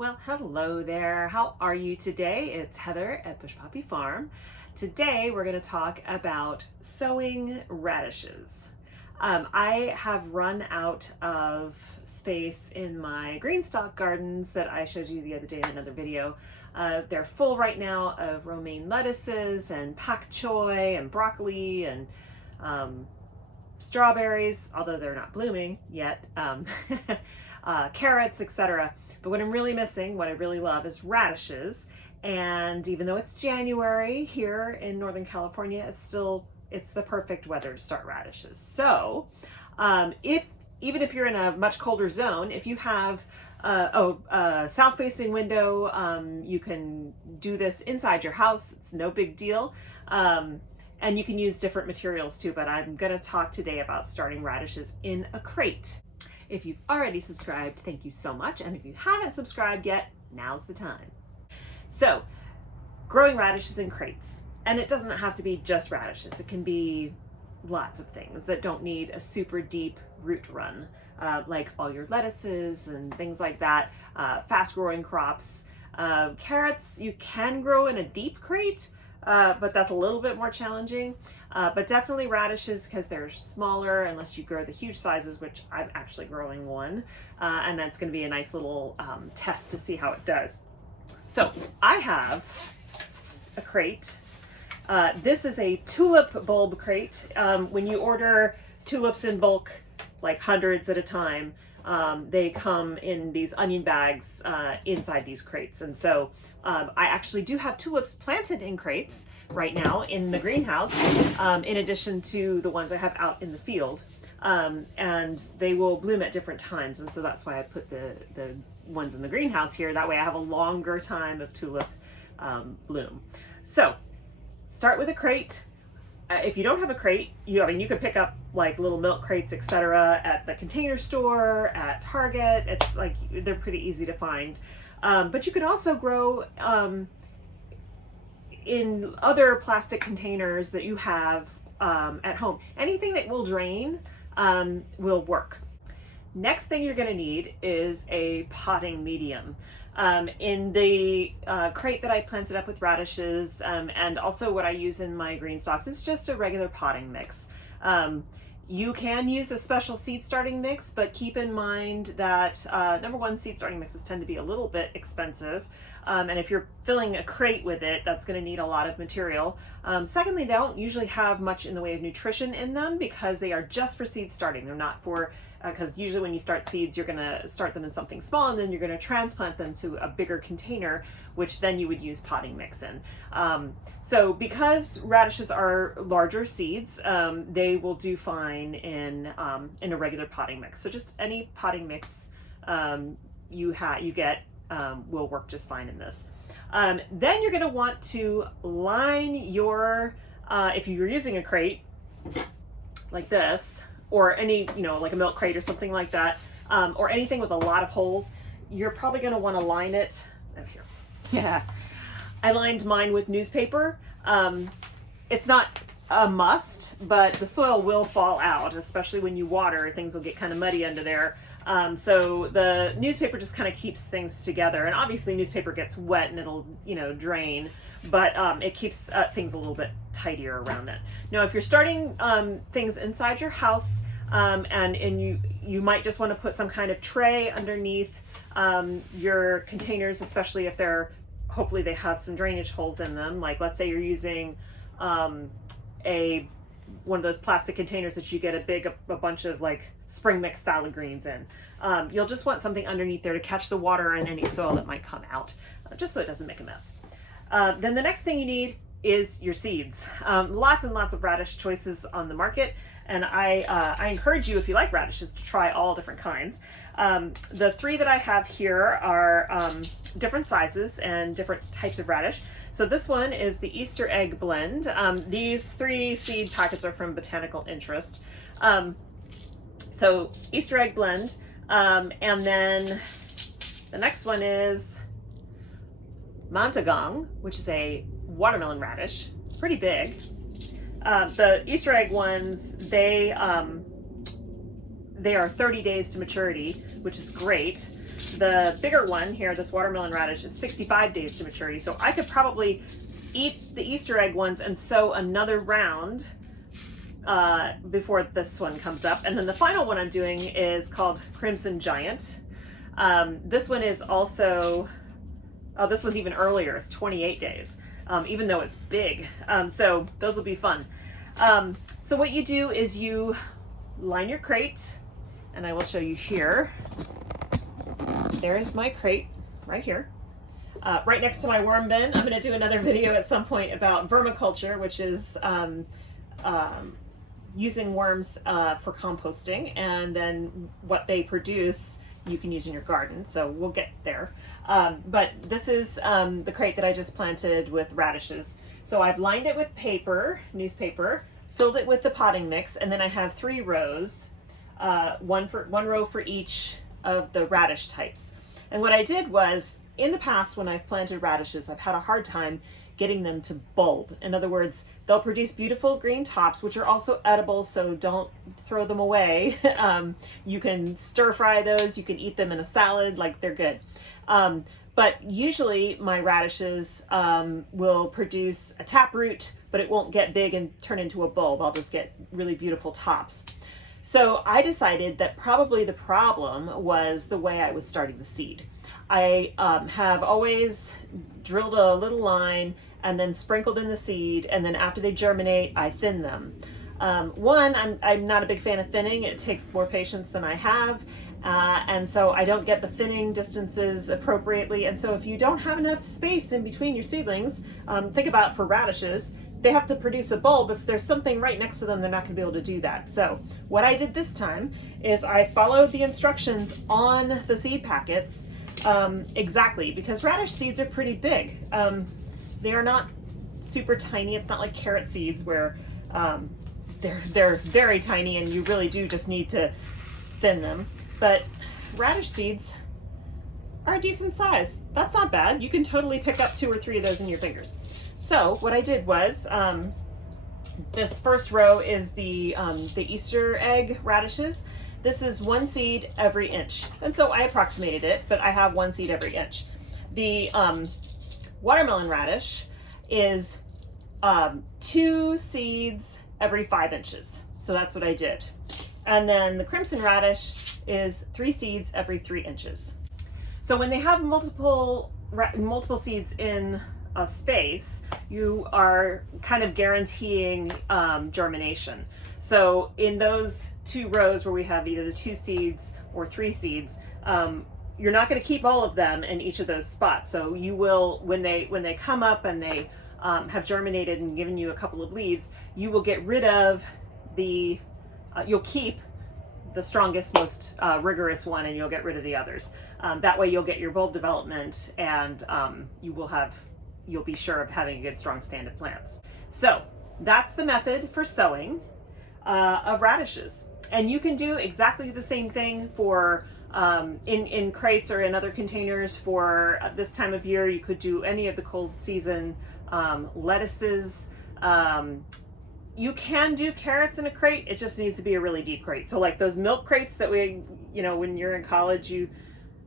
Well, hello there. How are you today? It's Heather at Bush Poppy Farm. Today we're going to talk about sowing radishes. I have run out of space in my green stock gardens that I showed you the other day in another video. They're full right now of romaine lettuces and pak choi and broccoli and strawberries, although they're not blooming yet, carrots, etc. But what I'm really missing, what I really love, is radishes. And even though it's January here in Northern California, it's the perfect weather to start radishes. So even if you're in a much colder zone, if you have a south-facing window, you can do this inside your house. It's no big deal. And you can use different materials too, but I'm going to talk today about starting radishes in a crate. If you've already subscribed, thank you so much. And if you haven't subscribed yet, now's the time. So, growing radishes in crates. And it doesn't have to be just radishes. It can be lots of things that don't need a super deep root run, like all your lettuces and things like that, fast growing crops. Carrots you can grow in a deep crate, but that's a little bit more challenging. But definitely radishes, because they're smaller unless you grow the huge sizes, which I'm actually growing one. And that's going to be a nice little test to see how it does. So I have a crate. This is a tulip bulb crate. When you order tulips in bulk, like hundreds at a time, they come in these onion bags inside these crates. And so I actually do have tulips planted in crates right now in the greenhouse, in addition to the ones I have out in the field. And they will bloom at different times. And so that's why I put the ones in the greenhouse here. That way I have a longer time of tulip bloom. So start with a crate. If you don't have a crate, you could pick up like little milk crates, etc. at the Container Store, at Target. It's like, they're pretty easy to find. But you can also grow in other plastic containers that you have at home. Anything that will drain will work. Next thing you're going to need is a potting medium. In the crate that I planted up with radishes, and also what I use in my green stalks, it's just a regular potting mix. You can use a special seed starting mix, but keep in mind that number one, seed starting mixes tend to be a little bit expensive. And if you're filling a crate with it, that's going to need a lot of material. Secondly, they don't usually have much in the way of nutrition in them because they are just for seed starting. They're not for, because usually when you start seeds, you're going to start them in something small and then you're going to transplant them to a bigger container, which then you would use potting mix in. So because radishes are larger seeds, they will do fine in a regular potting mix. So just any potting mix you get will work just fine in this. Then you're going to want to line your, if you're using a crate like this, or any, like a milk crate or something like that, or anything with a lot of holes, you're probably going to want to line it. Oh, here. Yeah. I lined mine with newspaper. It's not a must, but the soil will fall out, especially when you water. Things will get kind of muddy under there. So the newspaper just kind of keeps things together, and obviously newspaper gets wet and it'll, drain, but it keeps things a little bit tidier around it. Now, if you're starting things inside your house, and you might just want to put some kind of tray underneath your containers, especially if hopefully they have some drainage holes in them. Like, let's say you're using one of those plastic containers that you get a bunch of like spring mix salad greens in. You'll just want something underneath there to catch the water and any soil that might come out, just so it doesn't make a mess. Then the next thing you need is your seeds. Lots and lots of radish choices on the market, and I encourage you, if you like radishes, to try all different kinds. The three that I have here are different sizes and different types of radish. So this one is the Easter egg blend. These 3 seed packets are from Botanical Interest. So Easter egg blend, and then the next one is Montagong, which is a watermelon radish, pretty big. The Easter egg ones, they are 30 days to maturity, which is great. The bigger one here, this watermelon radish, is 65 days to maturity. So I could probably eat the Easter egg ones and sow another round before this one comes up. And then the final one I'm doing is called Crimson Giant. This one is also, oh, this one's even earlier. It's 28 days, even though it's big. So those will be fun. So what you do is you line your crate, and I will show you here. There's my crate right here. Right next to my worm bin. I'm going to do another video at some point about vermiculture, which is using worms for composting, and then what they produce you can use in your garden. So we'll get there. But this is the crate that I just planted with radishes. So I've lined it with paper, newspaper, filled it with the potting mix, and then I have 3 rows, one row for each of the radish types. And what I did was, in the past when I've planted radishes, I've had a hard time getting them to bulb. In other words, they'll produce beautiful green tops, which are also edible, so don't throw them away. You can stir fry those, you can eat them in a salad, like they're good. But usually my radishes will produce a taproot, but it won't get big and turn into a bulb. I'll just get really beautiful tops. So I decided that probably the problem was the way I was starting the seed. I have always drilled a little line and then sprinkled in the seed, and then after they germinate, I thin them. I'm not a big fan of thinning. It takes more patience than I have, and so I don't get the thinning distances appropriately. And so if you don't have enough space in between your seedlings, think about for radishes, they have to produce a bulb. If there's something right next to them, they're not going to be able to do that. So what I did this time is I followed the instructions on the seed packets exactly, because radish seeds are pretty big. They are not super tiny. It's not like carrot seeds where they're very tiny and you really do just need to thin them. But radish seeds are a decent size. That's not bad. You can totally pick up 2 or 3 of those in your fingers. So what I did was, this first row is the Easter egg radishes. This is 1 seed every inch. And so I approximated it, but I have 1 seed every inch. The watermelon radish is 2 seeds every 5 inches. So that's what I did. And then the crimson radish is 3 seeds every 3 inches. So when they have multiple seeds in a space, you are kind of guaranteeing germination. So in those 2 rows where we have either the 2 seeds or 3 seeds, you're not going to keep all of them in each of those spots. So you will, when they come up and they have germinated and given you a couple of leaves, you will get rid of you'll keep the strongest, most rigorous one, and you'll get rid of the others. That way you'll get your bulb development, and you'll be sure of having a good strong stand of plants. So that's the method for sowing of radishes. And you can do exactly the same thing for in crates or in other containers for this time of year. You could do any of the cold season lettuces. You can do carrots in a crate. It just needs to be a really deep crate. So like those milk crates that when you're in college, you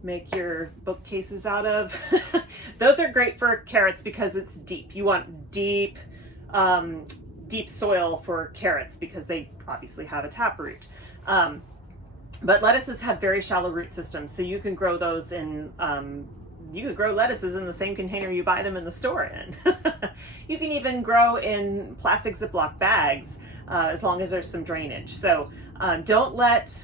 make your bookcases out of. Those are great for carrots because it's deep. You want deep soil for carrots because they obviously have a taproot. But lettuces have very shallow root systems, so you can grow those in, you could grow lettuces in the same container you buy them in the store in. You can even grow in plastic Ziploc bags as long as there's some drainage. So don't let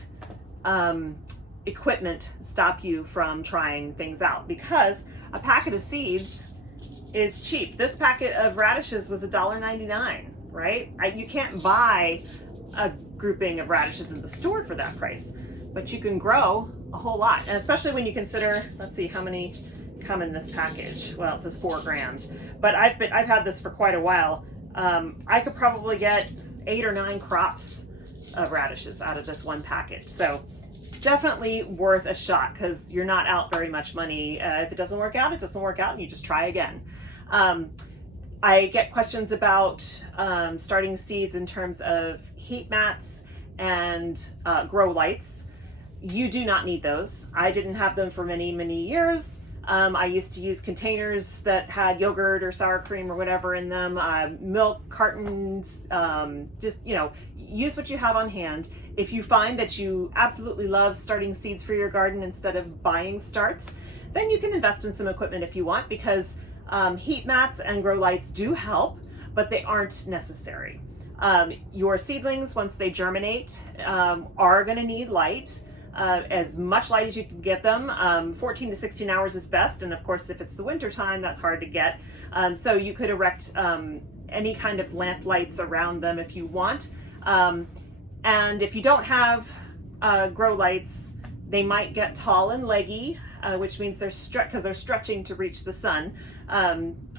equipment stop you from trying things out, because a packet of seeds is cheap. This packet of radishes was $1.99, right? You can't buy a grouping of radishes in the store for that price, but you can grow a whole lot. And especially when you consider, let's see how many come in this package. Well, it says 4 grams, but I've had this for quite a while. I could probably get 8 or 9 crops of radishes out of this one package. So definitely worth a shot, because you're not out very much money. If it doesn't work out, it doesn't work out, and you just try again. I get questions about starting seeds in terms of heat mats and grow lights. You do not need those. I didn't have them for many, many years. I used to use containers that had yogurt or sour cream or whatever in them, milk cartons, just, use what you have on hand. If you find that you absolutely love starting seeds for your garden instead of buying starts, then you can invest in some equipment if you want, because heat mats and grow lights do help, but they aren't necessary. Your seedlings, once they germinate, are going to need light. As much light as you can get them. 14 to 16 hours is best, and of course if it's the winter time, that's hard to get. So you could erect any kind of lamp lights around them if you want. And if you don't have grow lights, they might get tall and leggy, which means they're because they're stretching to reach the sun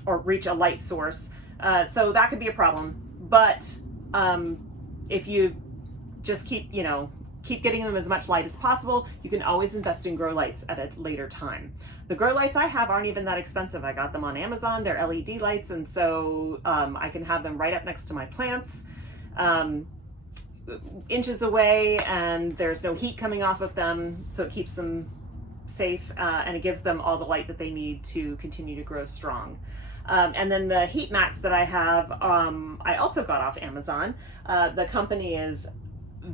or reach a light source. So that could be a problem. But if you just keep getting them as much light as possible, you can always invest in grow lights at a later time. The grow lights I have aren't even that expensive. I got them on Amazon. They're LED lights, and so I can have them right up next to my plants, inches away, and there's no heat coming off of them, so it keeps them safe, and it gives them all the light that they need to continue to grow strong. And then the heat mats that I have, I also got off Amazon. The company is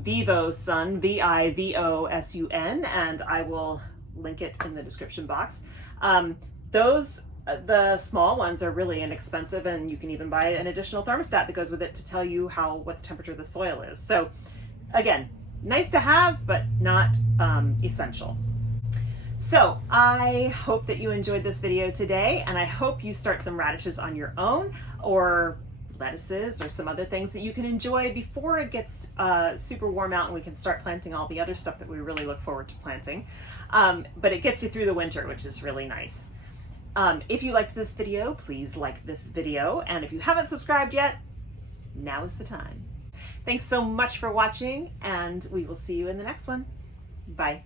Vivosun, Vivosun, and I will link it in the description box. The small ones are really inexpensive, and you can even buy an additional thermostat that goes with it to tell you what the temperature of the soil is. So again, nice to have, but not essential. So I hope that you enjoyed this video today, and I hope you start some radishes on your own, or lettuces or some other things that you can enjoy before it gets super warm out and we can start planting all the other stuff that we really look forward to planting. But it gets you through the winter, which is really nice. If you liked this video, please like this video, and if you haven't subscribed yet, now is the time. Thanks so much for watching, and we will see you in the next one. Bye.